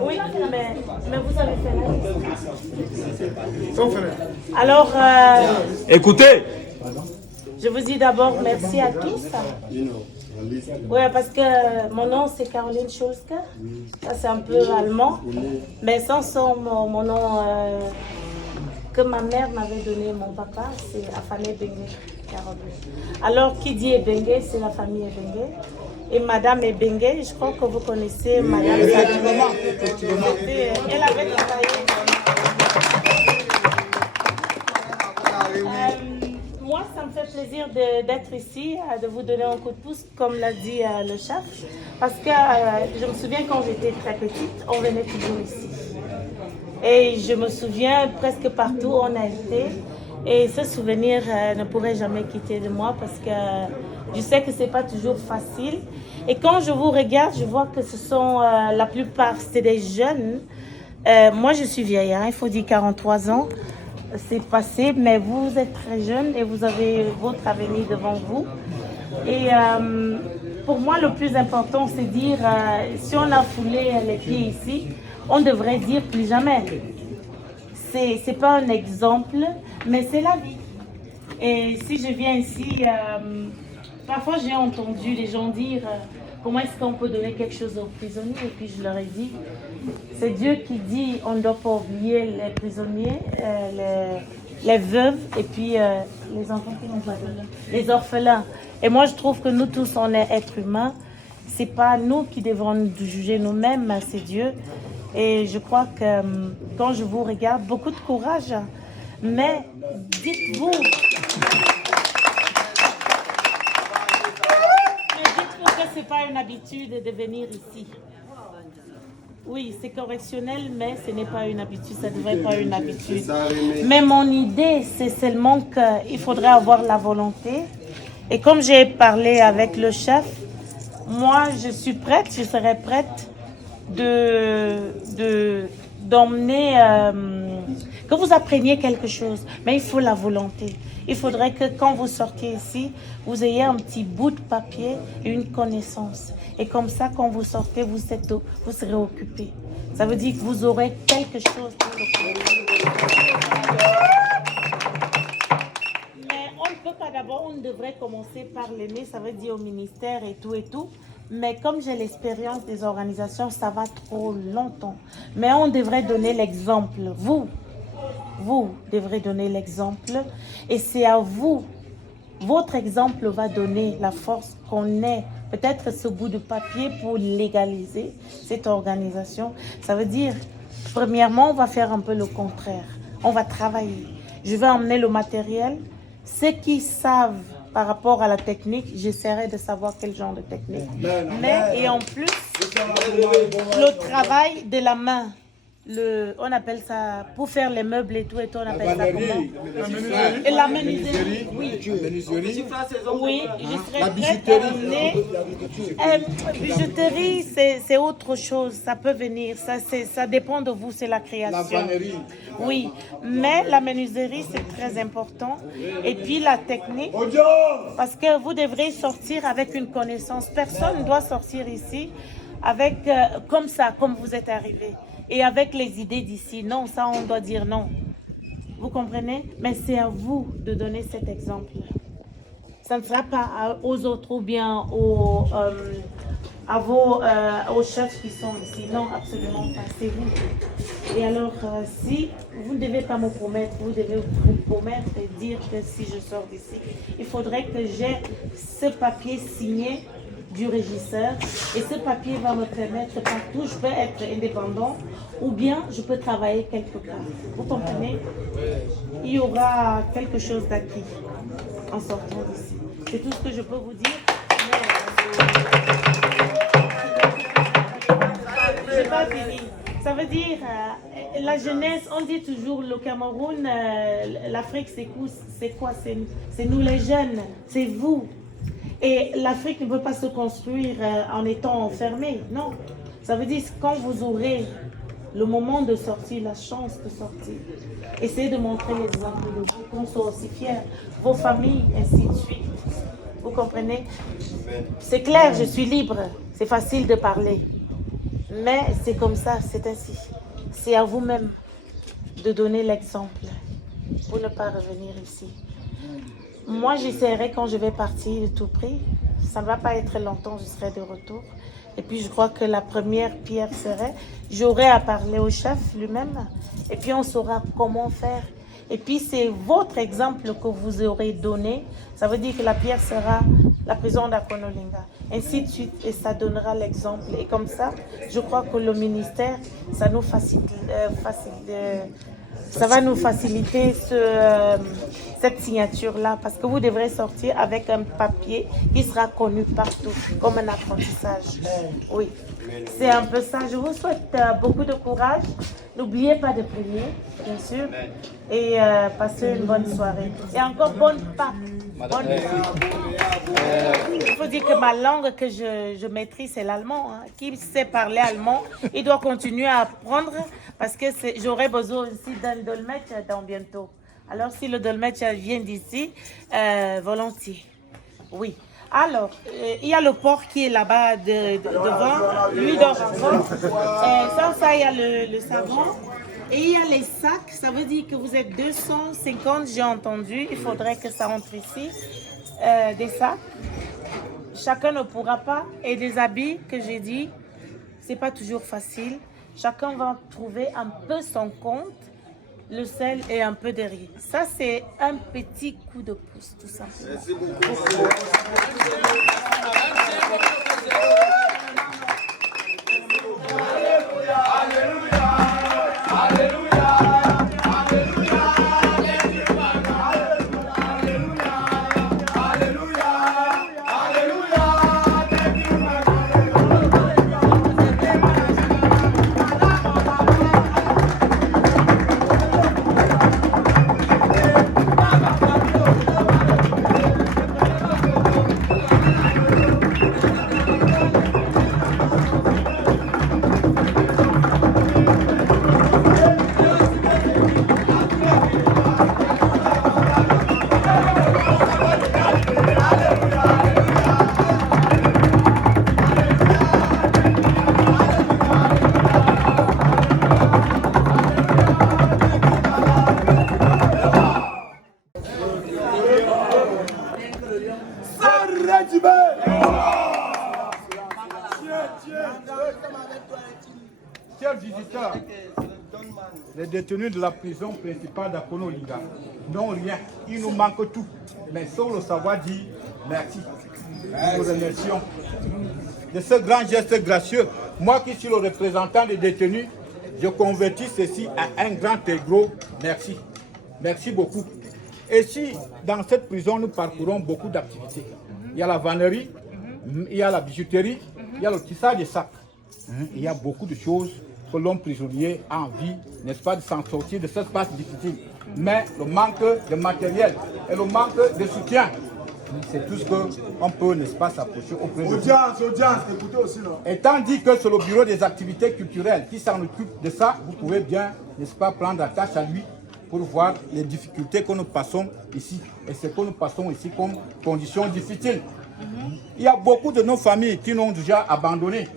Oui, mais vous avez fait la. Alors, écoutez, je vous dis d'abord merci à tous. Oui, parce que mon nom c'est Caroline Schulzke. Ça c'est un peu allemand. Mais sans mon nom que ma mère m'avait donné, mon papa, c'est Afane Bengue Caroline. Alors, qui dit Ebengue, c'est la famille Ebengue. Et Madame Ebengue, je crois que vous connaissez Madame Sadiboma. Elle avait travaillé. Moi, ça me fait plaisir d'être ici, de vous donner un coup de pouce, comme l'a dit le chef. Parce que je me souviens quand j'étais très petite, on venait toujours ici. Et je me souviens presque partout où on a été. Et ce souvenir ne pourrait jamais quitter de moi parce que je sais que ce n'est pas toujours facile. Et quand je vous regarde, je vois que ce sont la plupart, c'est des jeunes. Moi, je suis vieille, hein, il faut dire 43 ans. C'est passé, mais vous êtes très jeune et vous avez votre avenir devant vous. Et pour moi, le plus important, c'est dire, si on a foulé les pieds ici, on devrait dire plus jamais. C'est pas un exemple, mais c'est la vie. Et si je viens ici, parfois j'ai entendu les gens dire comment est-ce qu'on peut donner quelque chose aux prisonniers, et puis je leur ai dit, c'est Dieu qui dit on ne doit pas oublier les prisonniers, les veuves et puis les enfants qui n'ont pas de les orphelins. Et moi je trouve que nous tous on est êtres humains, c'est pas nous qui devons nous juger nous-mêmes, c'est Dieu. Et je crois que quand je vous regarde, beaucoup de courage, mais dites-vous que ce n'est pas une habitude de venir ici. Oui, c'est correctionnel, mais ce n'est pas une habitude, ça ne devrait pas être une habitude. Mais mon idée, c'est seulement qu'il faudrait avoir la volonté. Et comme j'ai parlé avec le chef, moi, je suis prête, je serai prête d'emmener que vous appreniez quelque chose, mais il faut la volonté. Il faudrait que quand vous sortiez ici, vous ayez un petit bout de papier et une connaissance. Et comme ça, quand vous sortez, vous serez occupé. Ça veut dire que vous aurez quelque chose pour le Mais on ne peut pas d'abord, on devrait commencer par l'aimer, ça veut dire au ministère et tout et tout. Mais comme j'ai l'expérience des organisations, ça va trop longtemps. Mais on devrait donner l'exemple. Vous devrez donner l'exemple. Et c'est à vous. Votre exemple va donner la force qu'on ait peut-être ce bout de papier pour légaliser cette organisation. Ça veut dire, premièrement, on va faire un peu le contraire. On va travailler. Je vais emmener le matériel. Ceux qui savent par rapport à la technique, j'essaierai de savoir quel genre de technique. Mais, et en plus, le travail de la main, on appelle ça, pour faire les meubles et tout, on appelle ça comment? Et la menuiserie, oui. Oui, je serais prête à emmener. Bijouterie, c'est autre chose, ça peut venir, ça dépend de vous, c'est la création. Oui, mais la menuiserie, c'est très important. Et puis la technique, parce que vous devrez sortir avec une connaissance. Personne ne doit sortir ici avec, comme ça, comme vous êtes arrivé. Et avec les idées d'ici, non, ça on doit dire non. Vous comprenez? Mais c'est à vous de donner cet exemple. Ça ne sera pas aux autres ou bien aux chefs qui sont ici. Non, absolument pas. C'est vous. Et alors, si vous ne devez pas me promettre, vous devez vous promettre et dire que si je sors d'ici, il faudrait que j'ai ce papier signé du régisseur et ce papier va me permettre partout, je peux être indépendant ou bien je peux travailler quelque part. Vous comprenez? Il y aura quelque chose d'acquis en sortant d'ici. C'est tout ce que je peux vous dire. Je n'ai pas fini. Ça veut dire, la jeunesse, on dit toujours le Cameroun, l'Afrique c'est quoi? C'est nous les jeunes, c'est vous. Et l'Afrique ne peut pas se construire en étant enfermée, non. Ça veut dire que quand vous aurez le moment de sortir, la chance de sortir, essayez de montrer l'exemple de vous, qu'on soit aussi fiers, vos familles, ainsi de suite. Vous comprenez? C'est clair, je suis libre, c'est facile de parler. Mais c'est comme ça, c'est ainsi. C'est à vous-même de donner l'exemple pour ne pas revenir ici. Moi, j'essaierai quand je vais partir de tout prix. Ça ne va pas être longtemps, je serai de retour. Et puis, je crois que la première pierre serait, j'aurai à parler au chef lui-même. Et puis, on saura comment faire. Et puis, c'est votre exemple que vous aurez donné. Ça veut dire que la pierre sera la prison d'Akonolinga. Ainsi de suite. Et ça donnera l'exemple. Et comme ça, je crois que le ministère, ça nous ça va nous faciliter cette signature-là, parce que vous devrez sortir avec un papier qui sera connu partout, comme un apprentissage. Oui, c'est un peu ça. Je vous souhaite beaucoup de courage. N'oubliez pas de prier, bien sûr, et passez une bonne soirée. Et encore bonne Pâques. Il faut dire que ma langue que je maîtrise, c'est l'allemand. Hein. Qui sait parler allemand, il doit continuer à apprendre parce que j'aurai besoin aussi d'un dolmetsch dans bientôt. Alors, si le dolmetsch vient d'ici, volontiers. Oui. Alors, il y a le port qui est là-bas devant, lui dort encore. Ça, il y a le savon. Et il y a les sacs, ça veut dire que vous êtes 250, j'ai entendu, il faudrait que ça entre ici, des sacs. Chacun ne pourra pas, et des habits que j'ai dit, c'est pas toujours facile. Chacun va trouver un peu son compte, le sel et un peu de riz. Ça, c'est un petit coup de pouce, tout simplement. Merci beaucoup. détenus de la prison principale d'Akono-Linga n'ont rien. Il nous manque tout. Mais sans le savoir dire merci. Nous vous remercions de ce grand geste gracieux. Moi qui suis le représentant des détenus, je convertis ceci à un grand et gros merci. Merci beaucoup. Et si dans cette prison nous parcourons beaucoup d'activités, il y a la vannerie, il y a la bijouterie, il y a le tissage des sacs. Il y a beaucoup de choses que l'homme prisonnier a envie, n'est-ce pas, de s'en sortir de ce espace difficile. Mais le manque de matériel et le manque de soutien, c'est tout ce qu'on peut, n'est-ce pas, s'approcher auprès de Audience, écoutez aussi, non? Étant dit que c'est le bureau des activités culturelles qui s'en occupe de ça, vous pouvez bien, n'est-ce pas, prendre attache à lui pour voir les difficultés que nous passons ici et ce que nous passons ici comme conditions difficiles. Il y a beaucoup de nos familles qui nous ont déjà abandonnés.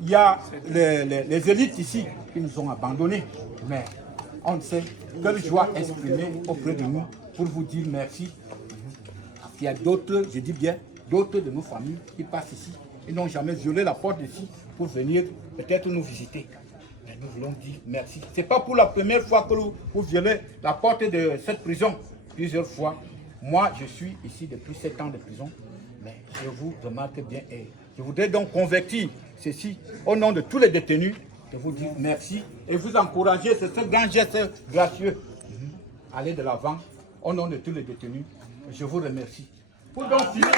Il y a les élites ici qui nous ont abandonnés. Mais on ne sait quelle joie exprimer auprès de nous pour vous dire merci. Il y a d'autres, je dis bien, d'autres de nos familles qui passent ici et n'ont jamais violé la porte d'ici pour venir peut-être nous visiter. Mais nous voulons dire merci. Ce n'est pas pour la première fois que vous violez la porte de cette prison. Plusieurs fois. Moi, je suis ici depuis 7 ans de prison. Mais je vous remarque bien et je voudrais donc convertir ceci au nom de tous les détenus, de vous dire merci et vous encourager, c'est ce grand geste gracieux. Allez de l'avant, au nom de tous les détenus, je vous remercie. Pour donc finir,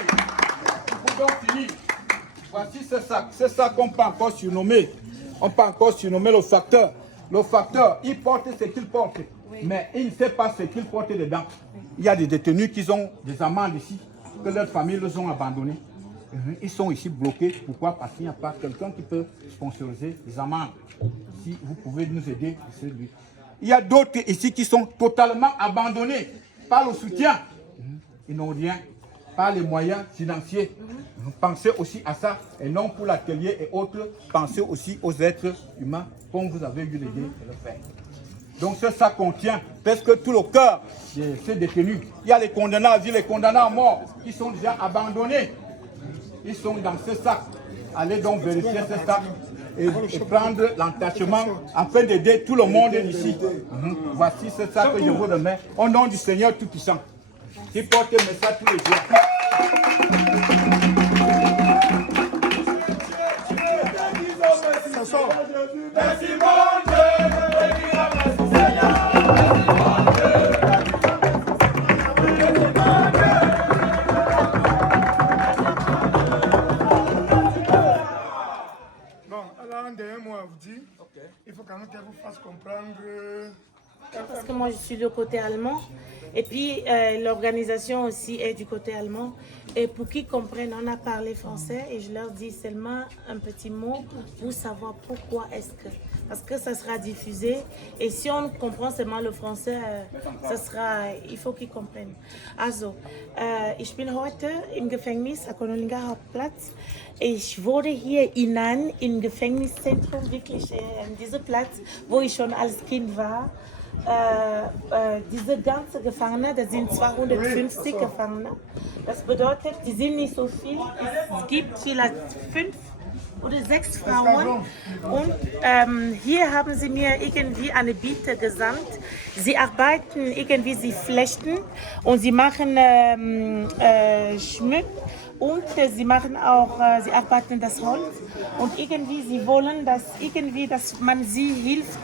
voici ce sac qu'on peut encore surnommer. On peut encore surnommer le facteur. Le facteur, il porte ce qu'il porte, mais il ne sait pas ce qu'il porte dedans. Il y a des détenus qui ont des amendes ici, que leurs familles les ont abandonnés. Ils sont ici bloqués. Pourquoi? Parce qu'il n'y a pas quelqu'un qui peut sponsoriser les amendes. Si vous pouvez nous aider, c'est lui. Il y a d'autres ici qui sont totalement abandonnés par le soutien. Ils n'ont rien, par les moyens financiers. Pensez aussi à ça, et non pour l'atelier et autres. Pensez aussi aux êtres humains, comme vous avez eu l'idée de le faire. Donc ça contient presque tout le cœur de ces détenus. Il y a les condamnés à vie, les condamnés à mort, qui sont déjà abandonnés. Ils sont dans ce sac. Allez donc vérifier ce sac et prendre l'entachement afin d'aider tout le monde ici. Voici ce sac que je vous remets au nom du Seigneur Tout-Puissant, qui porte mes sacs tous les jours. Merci mon Dieu. Il faut quand même qu'elle vous fasse comprendre. Parce que moi je suis du côté allemand et puis l'organisation aussi est du côté allemand. Et pour qu'ils comprennent, on a parlé français et je leur dis seulement un petit mot pour savoir pourquoi est-ce que. Parce que ça sera diffusé et si on comprend seulement le français, ça sera, il faut qu'ils comprennent. Also, ich bin heute im Gefängnis Akono-Linga Hauptplatz. Ich wurde hier hinein im Gefängniszentrum, wirklich in diesem Platz, wo ich schon als Kind war. Diese ganzen Gefangenen, das sind 250 Gefangene. Das bedeutet, die sind nicht so viel. Es gibt vielleicht 5 oder 6 Frauen. Und hier haben sie mir irgendwie eine Biete gesandt. Sie arbeiten irgendwie, sie flechten und sie machen Schmuck. Und sie machen auch, sie arbeiten das Holz und irgendwie sie wollen, dass man sie hilft,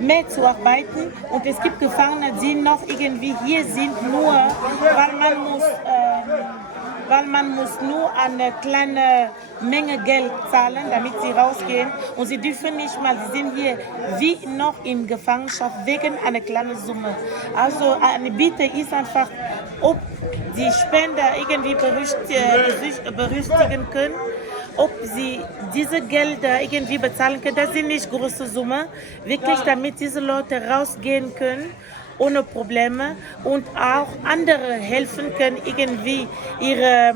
mehr zu arbeiten. Und es gibt Gefangene, die noch irgendwie hier sind, nur weil man muss nur eine kleine Menge Geld zahlen, damit sie rausgehen. Und sie dürfen nicht mal, sie sind hier wie noch in Gefangenschaft wegen einer kleinen Summe. Also eine Bitte ist einfach, ob die Spender irgendwie berücksichtigen können, ob sie diese Gelder irgendwie bezahlen können. Das sind nicht große Summen, wirklich, damit diese Leute rausgehen können ohne Probleme und auch andere helfen können, irgendwie ihre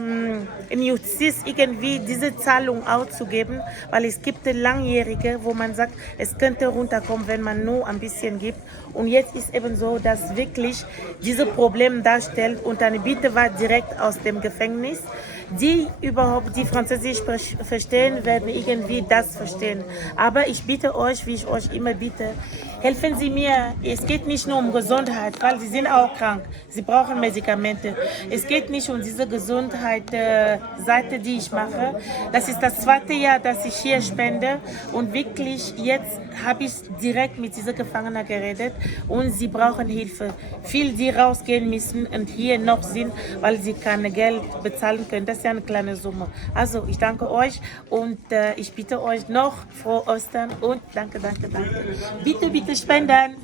Justiz irgendwie diese Zahlung auszugeben, weil es gibt Langjährige, wo man sagt, es könnte runterkommen, wenn man nur ein bisschen gibt. Und jetzt ist eben so, dass wirklich dieses Problem darstellt und eine Bitte war direkt aus dem Gefängnis. Die überhaupt die Französisch verstehen, werden irgendwie das verstehen. Aber ich bitte euch, wie ich euch immer bitte, helfen Sie mir. Es geht nicht nur um Gesundheit, weil Sie sind auch krank. Sie brauchen Medikamente. Es geht nicht um diese Gesundheit-Seite, die ich mache. Das ist das 2. Jahr, dass ich hier spende. Und wirklich, jetzt habe ich direkt mit dieser Gefangenen geredet. Und sie brauchen Hilfe. Viele, die rausgehen müssen und hier noch sind, weil sie kein Geld bezahlen können. Das ist ja eine kleine Summe. Also, ich danke euch und ich bitte euch noch frohe Ostern und danke. Bitte spenden.